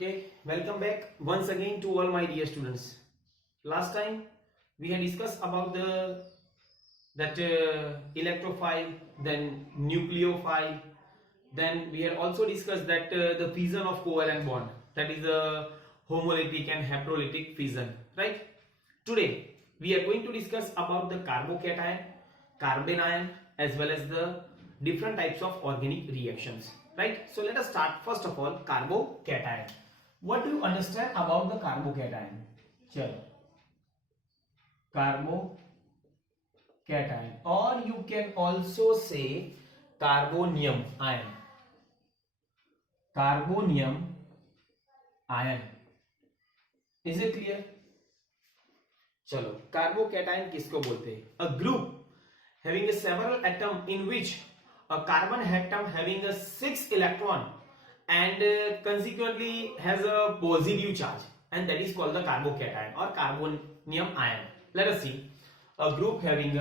Okay, welcome back once again to all my dear students. Last time we had discussed about electrophile, then nucleophile, then we had also discussed that the fission of covalent bond, that is the homolytic and heterolytic fission, right? Today we are going to discuss about the carbocation, carbon ion, as well as the different types of organic reactions, right? So let us start first of all carbocation. What do you understand about the carbocation? Chalo, carbocation, or you can also say carbonium ion. Carbonium ion. Is it clear? चलो, carbocation किसको बोलते हैं? A group having a several atom in which a carbon atom having a 6 electron and consequently has a positive charge, and that is called the carbocation or carbonium ion. Let us see. A group having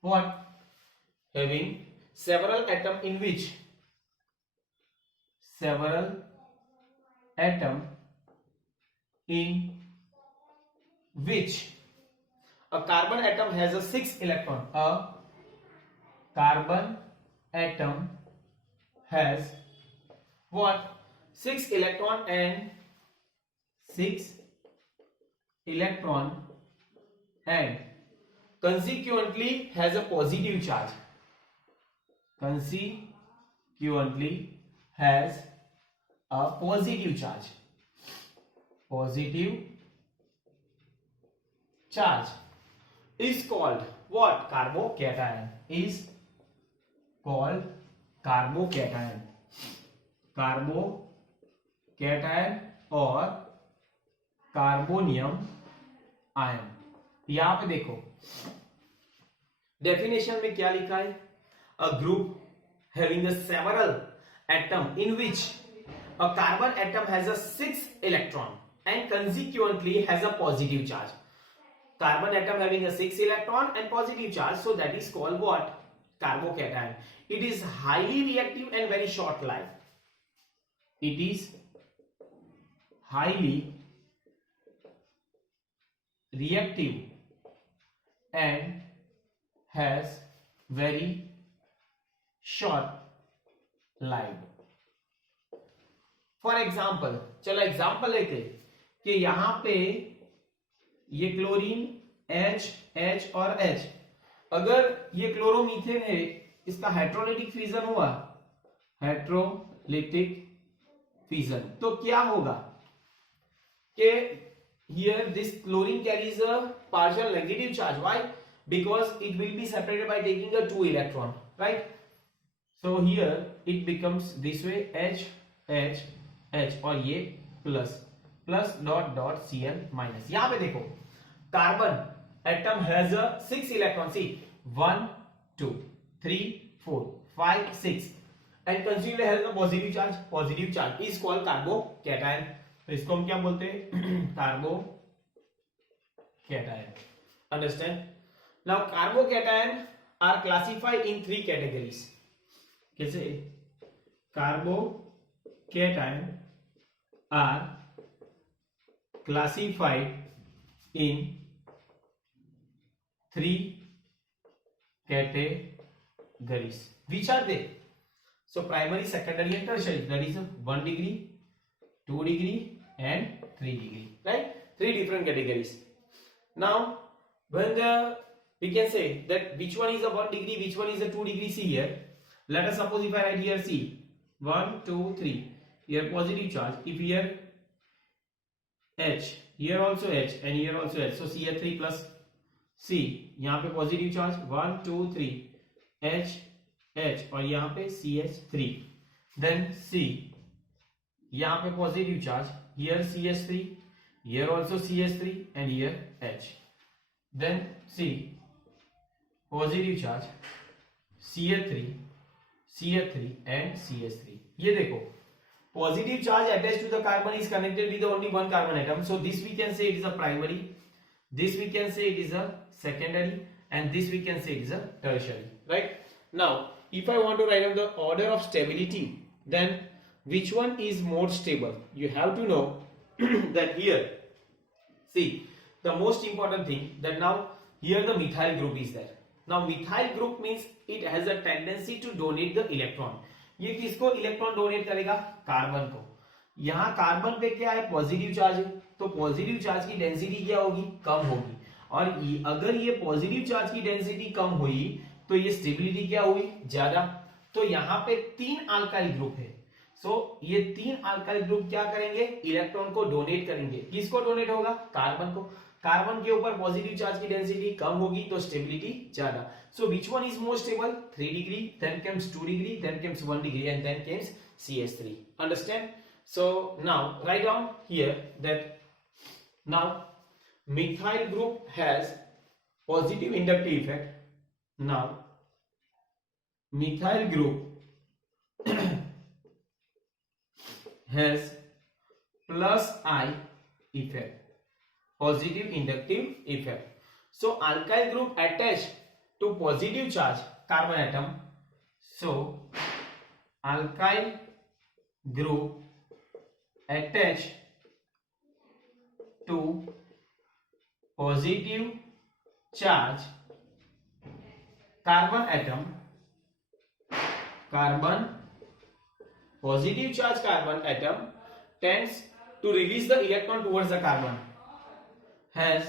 what? Having several atom in which a carbon atom has a 6 electron. A carbon atom has what? 6 electron and consequently has a positive charge. Consequently has a positive charge. Positive charge is called what? Carbocation. Is called carbocation. Carbocation or carbonium ion. यहां पे देखो definition में क्या लिखा है? A group having a several atom in which a carbon atom has a 6 electron and consequently has a positive charge. Carbon atom having a 6 electron and positive charge, so that is called what? Carbocation. It is highly reactive and very short life. It is highly reactive and has very short life. For example, चलो example लेते कि यहां पे ये chlorine H और H, अगर ये chloromethane है, इसका हाइड्रोलिटिक फिजन हुआ, हाइड्रोलिटिक फिजन, तो क्या होगा कि here this chlorine carries a partial negative charge. Why? Because it will be separated by taking a 2 electron, right? So here it becomes this way, H और ये plus dot Cl minus. यहां पे देखो carbon atom has a 6 electron. C 1 2 3 4 5 6 and consider has a positive charge is called carbocation. तो इसको हम क्या बोलते हैं? Carbocation. Understand? Now carbocation are classified in 3 categories. कैसे? Carbocation are classified in 3 categories. Which are they? So primary, secondary and tertiary. That is 1 degree, 2 degree and 3 degree. Right? 3 different categories. Now when we can say that which one is a 1 degree, which one is a 2 degree. See here. Let us suppose if I write here C 1 2 3. Here positive charge. If here H, here also H and here also H, so CH3 plus C. यहाँ पे positive charge 1 2 3 H और यहाँ पे CH3. Then C, यहाँ पे positive charge, here CH3, here also CH3 and here H. Then C, positive charge CH3 and CH3. ये देखो positive charge attached to the carbon is connected with only one carbon atom, so this we can say it is a primary, this we can say it is a secondary, and this we can say it is a tertiary, right? Now, if I want to write down the order of stability, then which one is more stable? You have to know that here, see, the most important thing that now here the methyl group is there. Now methyl group means it has a tendency to donate the electron. ये किसको electron donate करेगा? Carbon को. यहाँ carbon पे क्या है? Positive charge है, तो पॉजिटिव चार्ज की डेंसिटी क्या होगी? कम होगी. और अगर ये पॉजिटिव चार्ज की डेंसिटी कम हुई तो ये स्टेबिलिटी क्या हुई? ज्यादा. तो यहाँ पे 3 अल्काइल ग्रुप है. ये 3 अल्काइल ग्रुप क्या करेंगे? इलेक्ट्रॉन को डोनेट करेंगे. किसको डोनेट होगा? कार्बन को. कार्बन के ऊपर पॉजिटिव चार्ज की डेंसिटी कम होगी तो स्टेबिलिटी ज्यादा. So which one is more stable? 3 degree, then comes 2 degree, then comes 1 degree and then comes CH3. Understand? So now write down here that now methyl group has positive inductive effect. Now methyl group has plus I effect, positive inductive effect. So alkyl group attached to positive charge carbon atom. So alkyl group attached to positive charge carbon atom, positive charge carbon atom tends to release the electron towards the carbon, has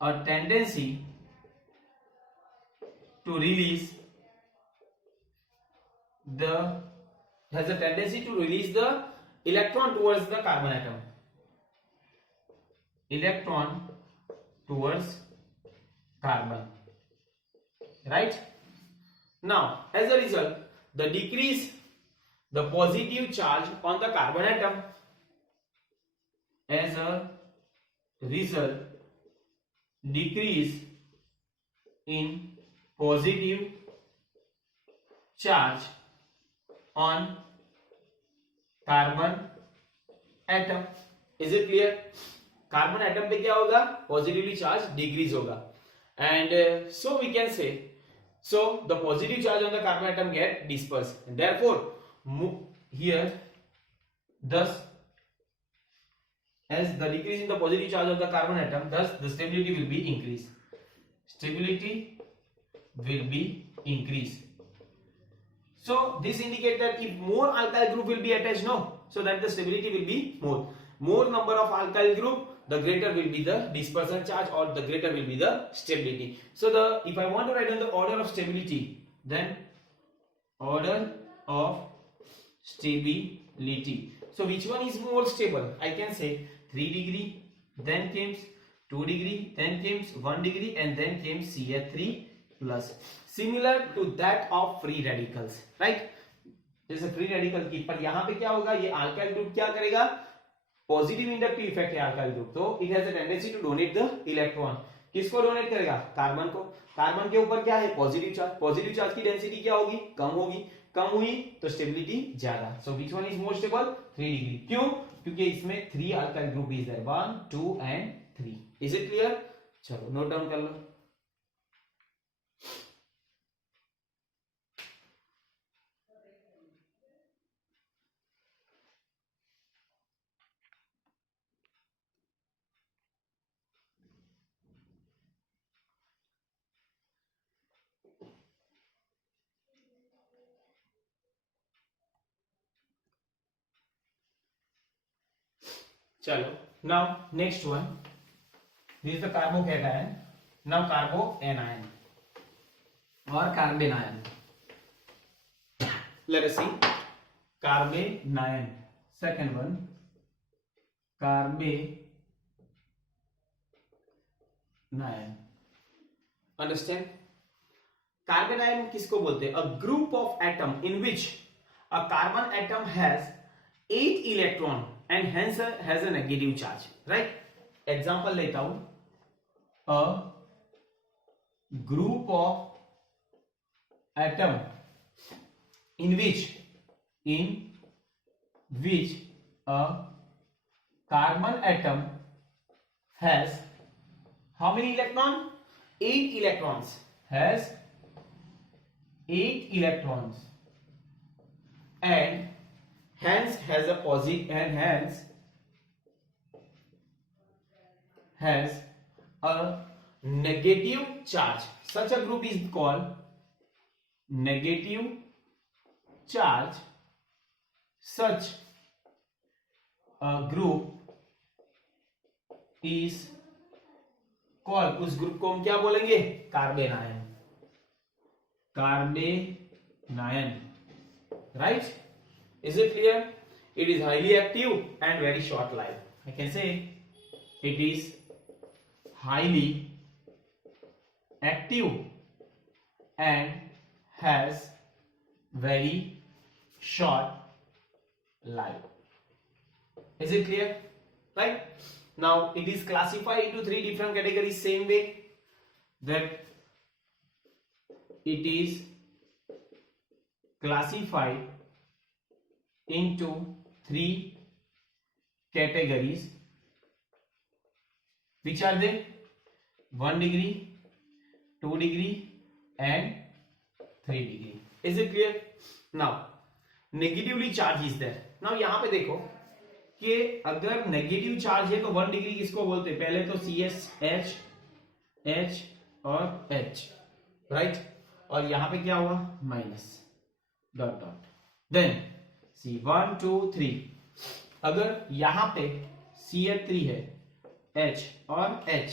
a tendency to release the electron towards the carbon atom, electron towards carbon, right? Now as a result, the decrease the positive charge on the carbon atom, as a result decrease in positive charge on carbon atom. Is it clear? Carbon atom पे क्या होगा? Positively charge decrease होगा. And so we can say, so the positive charge on the carbon atom get dispersed, and therefore here thus as the decrease in the positive charge of the carbon atom, thus the stability will be increased. Stability will be increased. So this indicates that if more alkyl group will be attached, no, so that the stability will be more number of alkyl group, the greater will be the dispersion charge or the greater will be the stability. So if I want to write down the order of stability, then order of stability. So which one is more stable? I can say 3 degree, then comes 2 degree, then comes 1 degree, and then comes CH3 plus. Similar to that of free radicals, right? जैसे free radical की, पर यहाँ पे क्या होगा? ये alkyl group क्या करेगा? पॉजिटिव इंडक्टिव इफेक्ट है अल्काइल ग्रुप, तो it has a tendency to donate the electron. किसको डोनेट करेगा? कार्बन को. कार्बन के ऊपर क्या है? Positive charge. पॉजिटिव चार्ज की डेंसिटी क्या होगी? कम होगी. कम हुई तो स्टेबिलिटी ज्यादा. So which one is more stable? 3 degree. क्यों? क्योंकि इसमें 3 alkyl group is there, 1 2 and 3. Is it clear? चलो नोट डाउन कर लो. चलो now next one, this is the carbocation. Now carboanion और carbanion. Let us see carbanion. Second one carbanion. Understand? Carbanion किसको बोलते हैं? A group of atom in which a carbon atom has 8 electron and hence has a negative charge, right? Example लेता हूं, a group of atom in which a carbon atom has how many electron? 8 electrons. Has 8 electrons and hence has a positive and hence has a negative charge. Such a group is called negative charge. Such a group is called, उस group को हम क्या बोलेंगे? Carbene ion. Carbene ion, right? Is it clear? It is highly active and very short life. I can say it is highly active and has very short life. Is it clear? Right? Now it is classified into 3 different categories same way that it is classified into 3 categories. Which are they? 1 degree, 2 degree and 3 degree. Is it clear? Now negatively charge is there. Now यहाँ पे देखो कि अगर negative charge है तो 1 degree किसको बोलते हैं? पहले तो CH H और H, राइट? और यहाँ पे क्या हुआ? Minus dot dot. देन सी 1 2 3. अगर यहाँ पे CH3 है, H और H,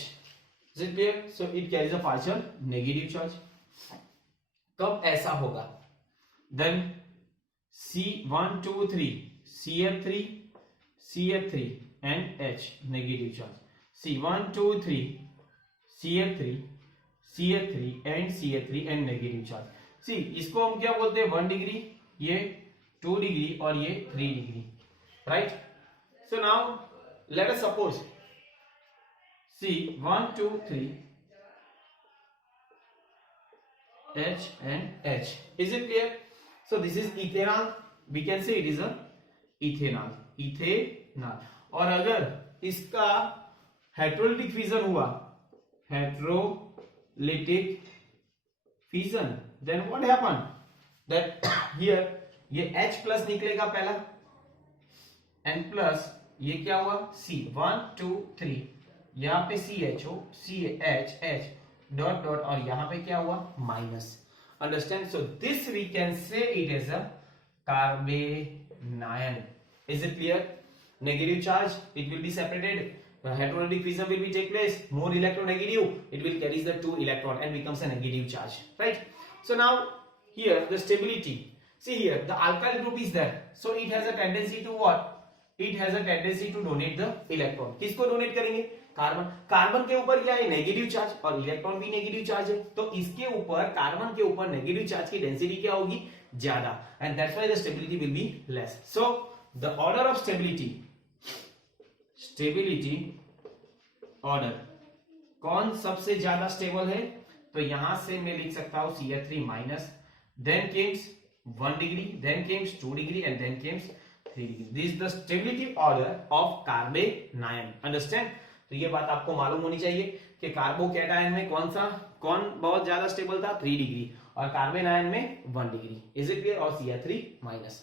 is it clear? So it carries a partial negative charge. कब ऐसा होगा? Then C1 2 3 CF3 and H negative charge. C1 2 3 CF3 and CF3 and negative charge. See, इसको हम क्या बोलते हैं? 1 डिग्री, ये 2 डिग्री और ये 3 degree, right? So now let us suppose C1 2 3 H and H. Is it clear? So this is ethanol. We can say it is a ethanol. और अगर इसका हेटेरोलिटिक फिजन हुआ, heterolytic fission, then what happened? That here ये H plus निकलेगा पहला, and plus ये क्या हुआ? C1 2 3, यहाँ पे CHO CH H dot dot और यहाँ पे क्या हुआ? Minus. Understand? So this we can say it is a carbanion. Is it clear? Negative charge, it will be separated. Heterolytic fission will be take place. More electronegative, it will carry the 2 electron and becomes a negative charge, right? So now here the stability. See here the alkyl group is there, so it has a tendency to what? It has a tendency to donate the electron. किसको donate करेंगे? Carbon. Carbon के ऊपर क्या है? Negative charge, और electron भी negative charge है, तो इसके ऊपर कार्बन के ऊपर नेगेटिव चार्ज की डेंसिटी क्या होगी? ज्यादा, and that's why the stability will be less. So the order of stability order, कौन सबसे ज्यादा स्टेबल है? तो यहां से मैं लिख सकता हूं CH3 minus, then comes 1 degree, then comes 2 degree and then comes 3 degree. This is the stability order of carbanion. Understand? तो ये बात आपको मालूम होनी चाहिए कि कार्बोकैटायन में कौन बहुत ज्यादा स्टेबल था? 3 डिग्री, और कार्बेनायन में 1 डिग्री. Is it clear? और CH3 minus.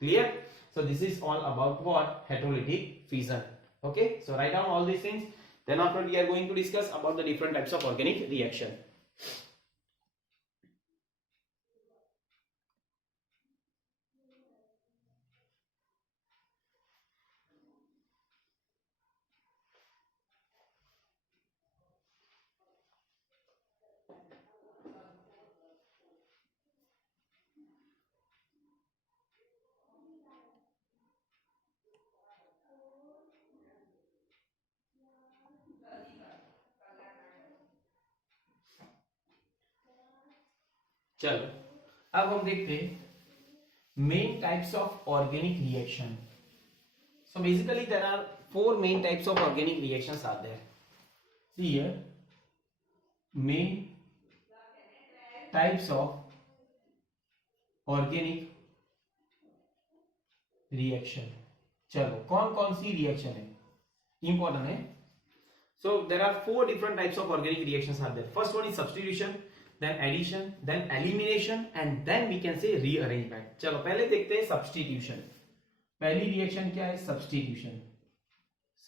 Clear? So this is all about what? Heterolytic fission. Okay, so write down all these things. Then after we are going to discuss about the different types of organic reaction. चलो अब हम देखते हैं main types of organic reaction. So basically there are 4 main types of organic reactions are there. See here main types of organic reaction. चलो कौन कौन सी reaction है इंपॉर्टेंट है. So there are 4 different types of organic reactions are there. First one is substitution, then addition, then elimination, and then we can say rearrangement. चलो पहले देखते हैं substitution. पहली रिएक्शन क्या है? substitution.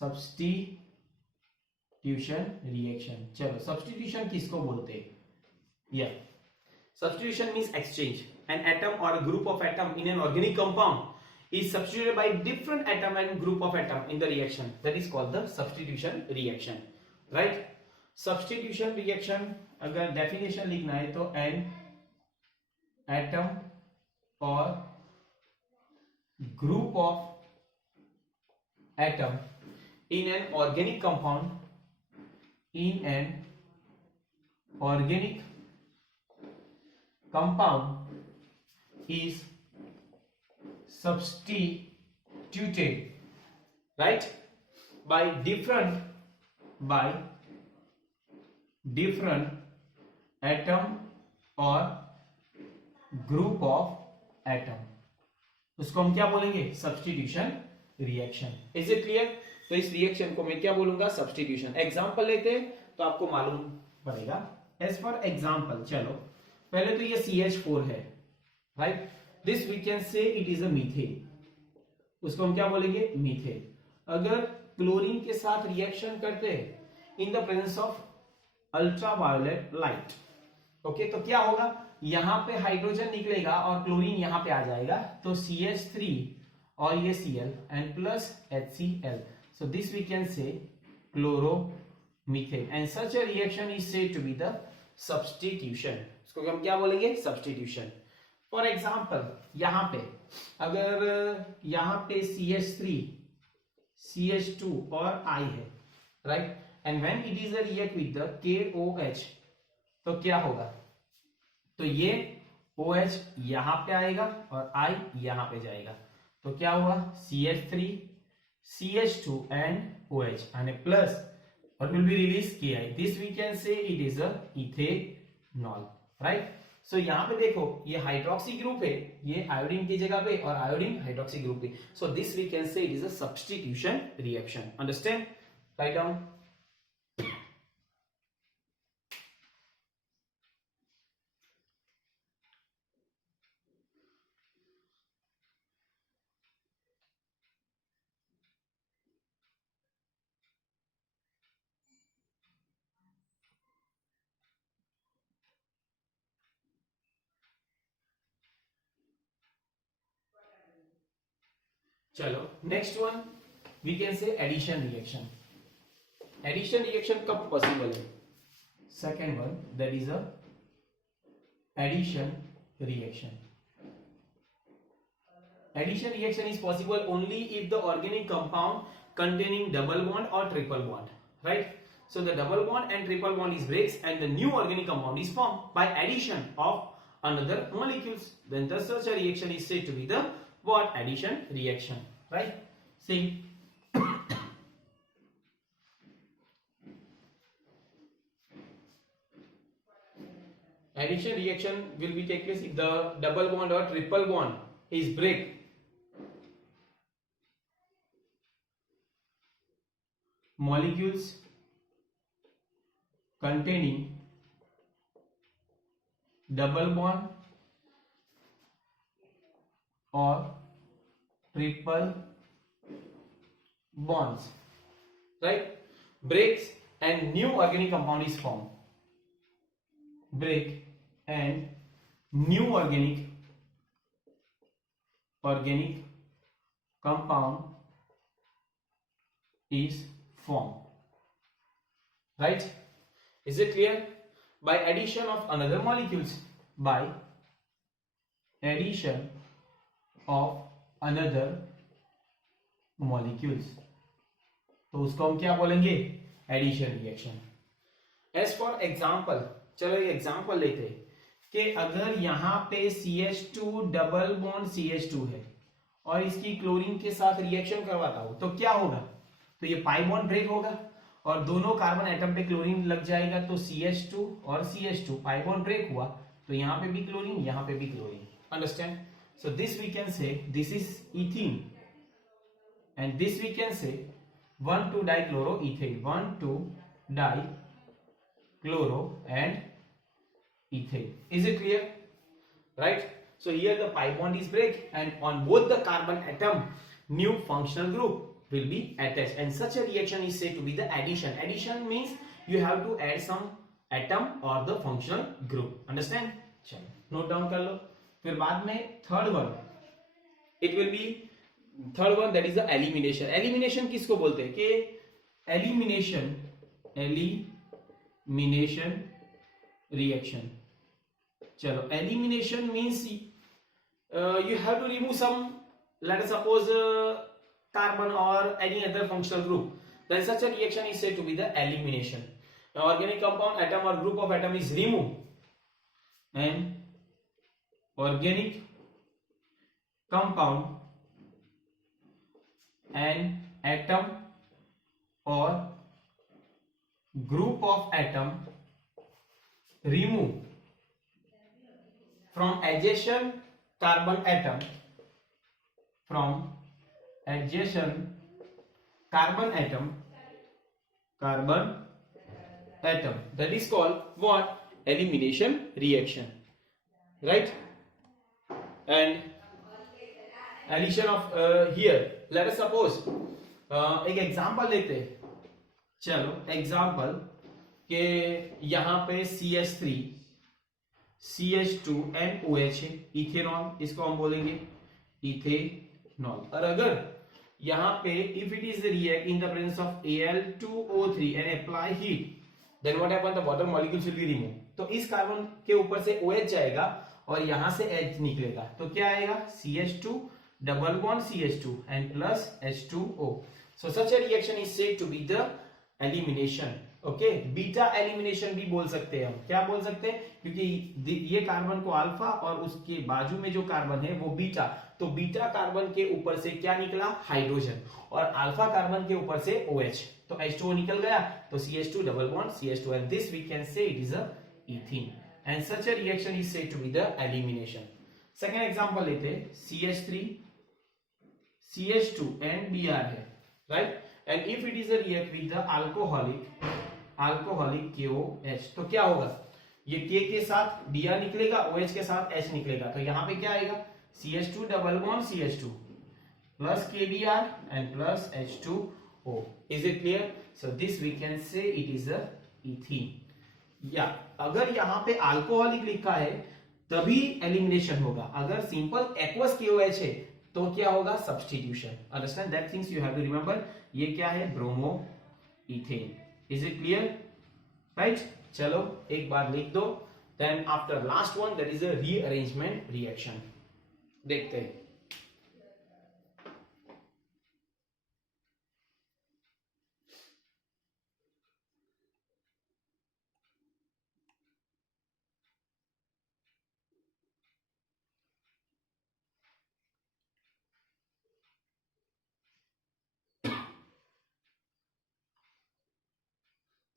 substitution reaction. चलो substitution किसको बोलते हैं? Yeah, substitution means exchange. An atom or a group of atom in an organic compound is substituted by different atom and group of atom in the reaction. That is called the substitution reaction, right? Substitution reaction अगर definition लिखना है तो an atom or group of atom in an organic compound is substituted, right, by different atom or group of atom. उसको हम क्या बोलेंगे? Substitution reaction. Is it clear? तो इस रिएक्शन को मैं क्या बोलूंगा? सब्स्टिट्यूशन. एग्जांपल लेते हैं तो आपको मालूम पड़ेगा. एज फॉर एग्जांपल, चलो पहले तो ये CH4 है, right? This we can say it is a methane. उसको हम क्या बोलेंगे? मीथेन. अगर क्लोरीन के साथ रिएक्शन करते हैं in the presence of ultraviolet light, okay, तो क्या होगा? यहां पे हाइड्रोजन निकलेगा और क्लोरीन यहां पे आ जाएगा, तो CH3 और ये Cl and plus HCl. So this we can say chloromethane, and such a reaction is said to be the substitution. इसको हम क्या बोलेंगे? substitution. For example, यहां पे अगर यहां पे CH3, CH2 और I है, right? And when it is a react with the KOH, तो क्या होगा? तो ये OH यहां पे आएगा और I यहां पे जाएगा, तो क्या हुआ? CH3, CH2 and OH and plus what will be released? Ki. This we can say it is a ethanol, right? So यहाँ पे देखो ये हाइड्रोक्सी ग्रुप है, ये आयोडीन की जगह पे और आयोडीन हाइड्रोक्सी ग्रुप पे. So this we can say it is a substitution reaction. Understand? Write down. चलो next one we can say addition reaction. Addition reaction कब पॉसिबल है? Second one, that is a addition reaction. Addition reaction is possible only if the organic compound containing double bond or triple bond, right? So the double bond and triple bond is breaks and the new organic compound is formed by addition of another molecules. Then the such a reaction is said to be the what? Addition reaction, right? See, addition reaction will be take place if the double bond or triple bond is break. Molecules containing double bond or triple bonds, right? Breaks and new organic compound is formed. Break and new organic compound is formed, right? Is it clear? By addition of another molecules, by addition of another molecules, तो उसको हम क्या बोलेंगे? Addition reaction. As for example, चलो ये example लेते हैं कि अगर यहाँ पे CH2 डबल बॉन्ड CH2 है और इसकी क्लोरीन के साथ रिएक्शन करवाता हूं तो क्या होगा? तो ये पाई बॉन्ड ब्रेक होगा और दोनों कार्बन एटम पे क्लोरीन लग जाएगा, तो CH2 और CH2 पाई बॉन्ड ब्रेक हुआ, तो यहाँ पे भी क्लोरीन, यहाँ पे भी chlorine. Understand? So this we can say this is ethene, and this we can say 1,2-dichloroethane, 1,2-dichloro and ethane. Is it clear? Right? So here the pi bond is break and on both the carbon atom new functional group will be attached, and such a reaction is said to be the addition. Addition means you have to add some atom or the functional group. Understand? चलो note down कर लो. फिर बाद में third one, it will be third one, that is the elimination. Elimination किसको बोलते हैं? कि elimination reaction. चलो elimination means you have to remove some, let us suppose carbon or any other functional group, then such a reaction is said to be the elimination. Now organic compound, atom or group of atom is removed, and organic compound and atom or group of atom remove from adjacent carbon atom, that is called what? Elimination reaction, right? And addition of here, let us suppose एक example लेते हैं. चलो example के यहां पे CH3 CH2 and OH है, ethanol, इसको हम बोलेंगे इथेनॉल. और अगर यहाँ पे if it is react in the presence of Al2O3 and apply heat, then what happen? The water molecules will be removed. तो इस कार्बन के ऊपर से OH जाएगा और यहां से H निकलेगा, तो क्या आएगा? CH2 double bond CH2 and plus H2O. So such a reaction is said to be the elimination. Okay, beta elimination भी बोल सकते हैं हम. क्या बोल सकते हैं? क्योंकि ये कार्बन को अल्फा और उसके बाजू में जो कार्बन है वो बीटा, तो बीटा कार्बन के ऊपर से क्या निकला? हाइड्रोजन. और अल्फा कार्बन के ऊपर से OH, तो H2O निकल गया, तो CH2 double bond CH2, and this we can say it is a ethene, and such a reaction is said to be the elimination. Second example लेते हैं. CH3 CH2 and Br है, right? And if it is a react with the alcoholic KOH, तो क्या होगा? ये K के साथ Br निकलेगा, OH के साथ H निकलेगा, तो यहाँ पे क्या आएगा? CH2 double bond CH2 plus KBr and plus H2O. Is it clear? So this we can say it is a ethene. या अगर यहाँ पे अल्कोहलिक लिखा है तभी एलिमिनेशन होगा. अगर सिंपल एक्वस KOH है तो क्या होगा? Substitution. Understand that things you have to remember. ये क्या है? Bromo ethane. Is it clear? Right. चलो एक बार लिख दो. Then after last one, that is a rearrangement reaction. देखते हैं.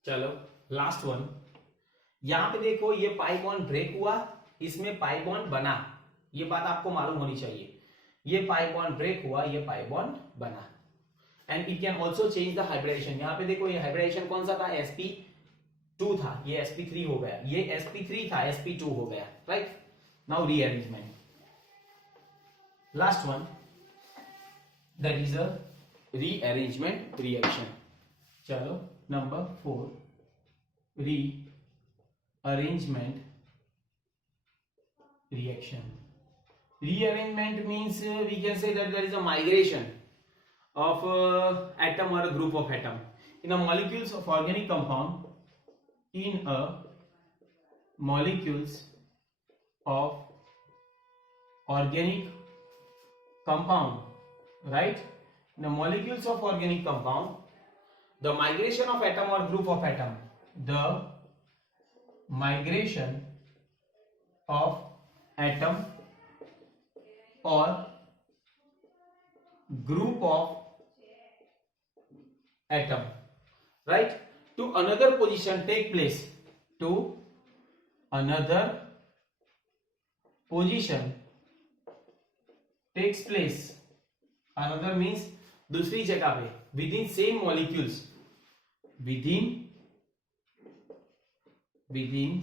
चलो लास्ट वन. यहां पे देखो ये पाई बॉन्ड ब्रेक हुआ, इसमें पाई बॉन्ड बना. ये बात आपको मालूम होनी चाहिए. ये पाई बॉन्ड ब्रेक हुआ, ये पाई बॉन्ड बना. And it can also change the hybridisation. यहां पे देखो ये हाइब्रिडेशन कौन सा था? sp2 था, ये sp3 हो गया. ये sp3 था, sp2 हो गया. Right. Now rearrangement. Last one, that is a rearrangement reaction. चलो number 4, rearrangement reaction. Rearrangement means we can say that there is a migration of atom or a group of atom in a molecules of organic compound. In a molecules of organic compound, right? In the molecules of organic compound, the migration of atom or group of atom, the migration of atom or group of atom, right, to another position take place. To another position takes place. Another means दूसरी जगह पे, within same molecules, within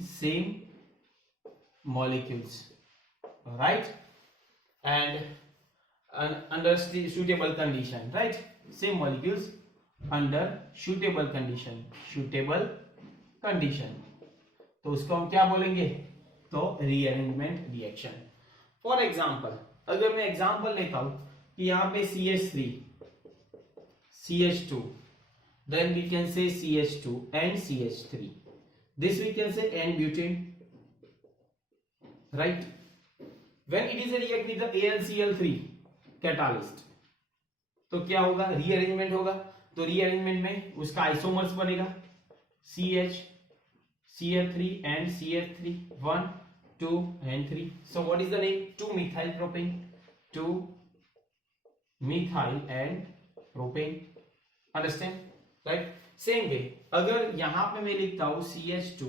same molecules, right? And under suitable condition, right? Same molecules under suitable condition, तो उसको हम क्या बोलेंगे? तो rearrangement reaction. For example, अगर मैं एग्जाम्पल लेता हूं कि यहां पे CH3, CH2, then we can say CH2 and CH3. This we can say N-butane, right? When it is a react with the AlCl3 catalyst, तो क्या होगा? रीअरेंजमेंट होगा. तो रीअरेंजमेंट में उसका आइसोमर्स बनेगा CH, Cl3 and CH3, 1, 2 and 3. So what is the name? 2-methyl propane, 2-methyl and propane. Understand? Right? Same way, अगर यहां पे मैं लिखता हूं CH2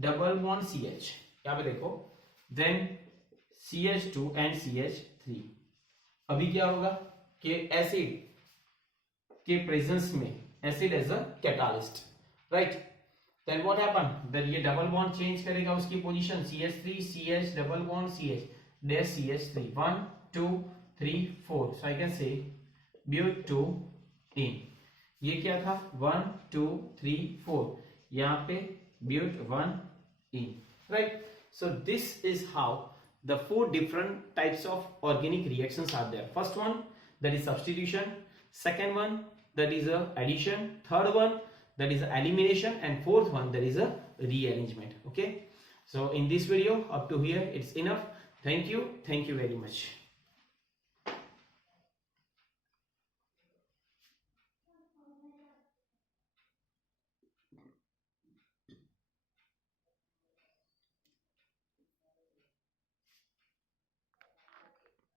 डबल बॉन्ड CH, यहां पे देखो, then CH2 and CH3, अभी क्या होगा कि एसिड के प्रेजेंस में, acid as a catalyst, right? Then what happen? Then ये डबल बॉन्ड चेंज करेगा उसकी पोजीशन, CH3 CH double bond CH dash CH3, 1 2 3 4. So I can say butane. ये क्या था? 1 2 3 4, यहां पे but 1 ene, right? So this is how the 4 different types of organic reactions are there. First one, that is substitution. Second one, that is a addition. Third one, that is a elimination. And fourth one, that is a rearrangement. Okay, so in this video up to here it's enough. Thank you very much.